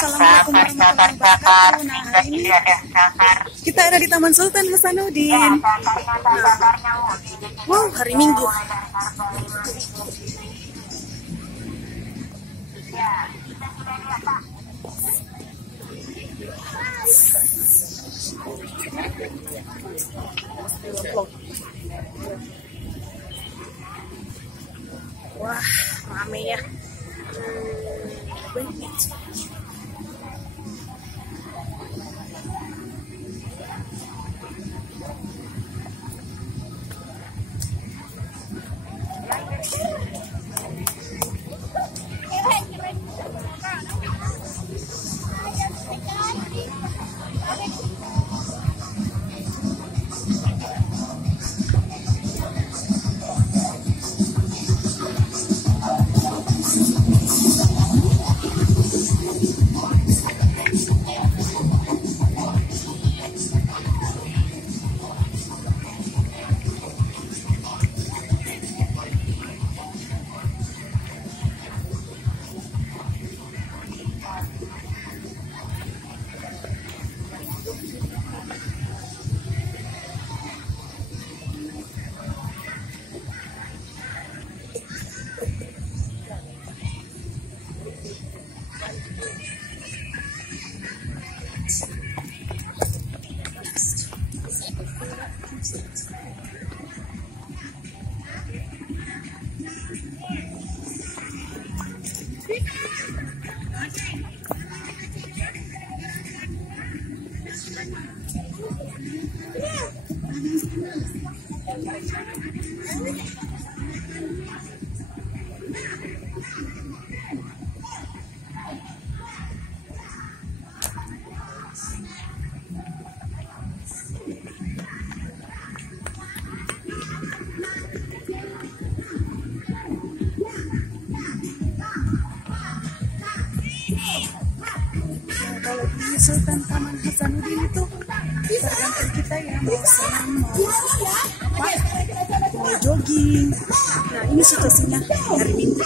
Assalamualaikum warahmatullahi wabarakatuh. Nah, ini kita ada di Taman Sultan Hasanuddin. Wow, hari Minggu. Wah, rame ya. Kalau di Sultan Taman Hasanuddin itu tergantung kita ya, mau senam, mau jogging. Nah, ini situasinya hari Minggu.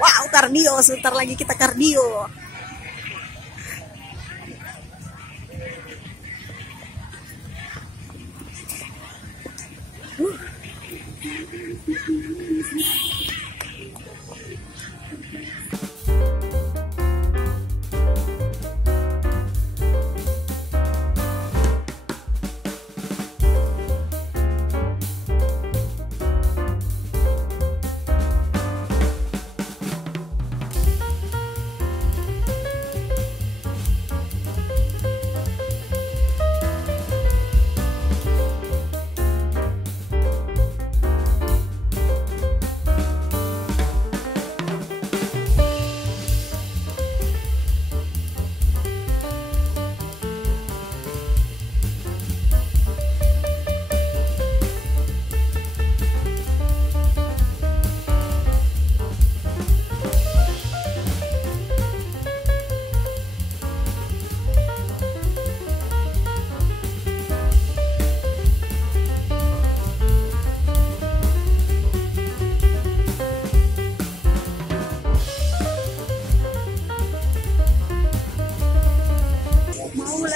Wow, kardio, sebentar lagi kita kardio.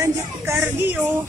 lanjut kardio.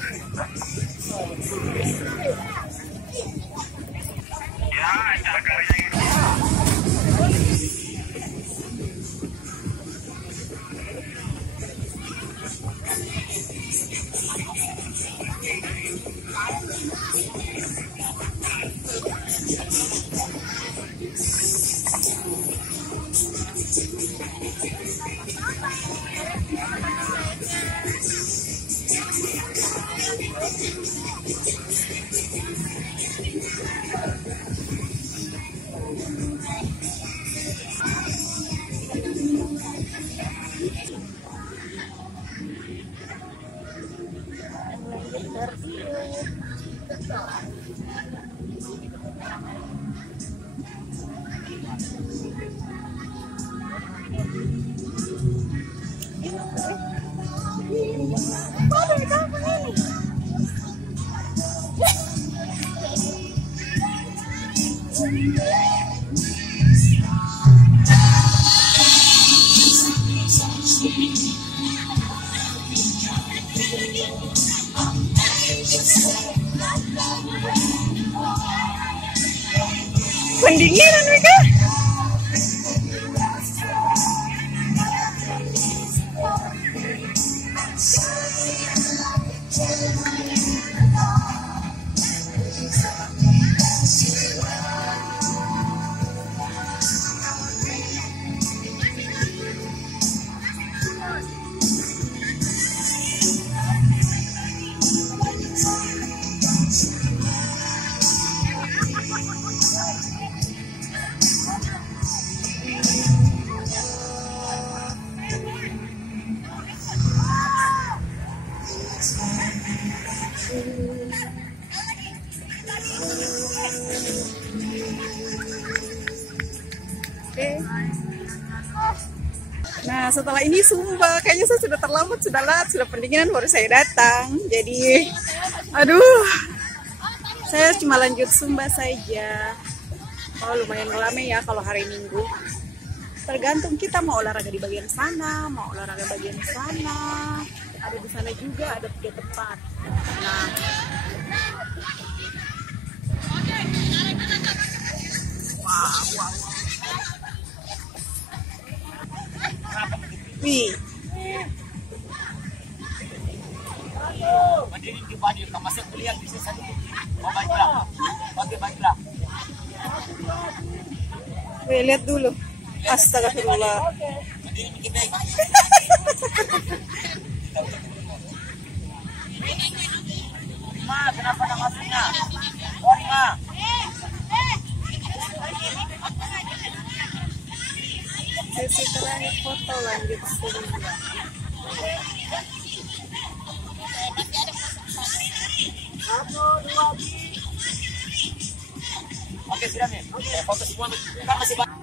Pendinginan mereka. Oke. Nah, setelah ini Sumba, kayaknya saya sudah terlambat, sudah lat, sudah pendinginan baru saya datang. Jadi, aduh, saya cuma lanjut Sumba saja. Oh, lumayan ramai ya kalau hari Minggu. Tergantung kita mau olahraga di bagian sana, mau olahraga bagian sana. Ada di sana juga, ada 3 tempat. Nah, wow. Wih. Berdiri di baju, kamu masih kuliah di sini. Oh, baiklah. Oke, baiklah. Wih, lihat dulu. Astagfirullah. Berdiri bikin baik. Ma, kenapa nak masuknya? Oh, Ma. Sesi terakhir foto lanjut Sumba. Oke, sudah nih. Foto semua kan masih banyak.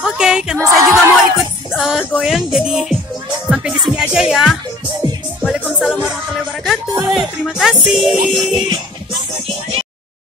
Oke, karena saya juga mau ikut goyang, jadi sampai di sini aja ya. Waalaikumsalam warahmatullahi wabarakatuh. Terima kasih.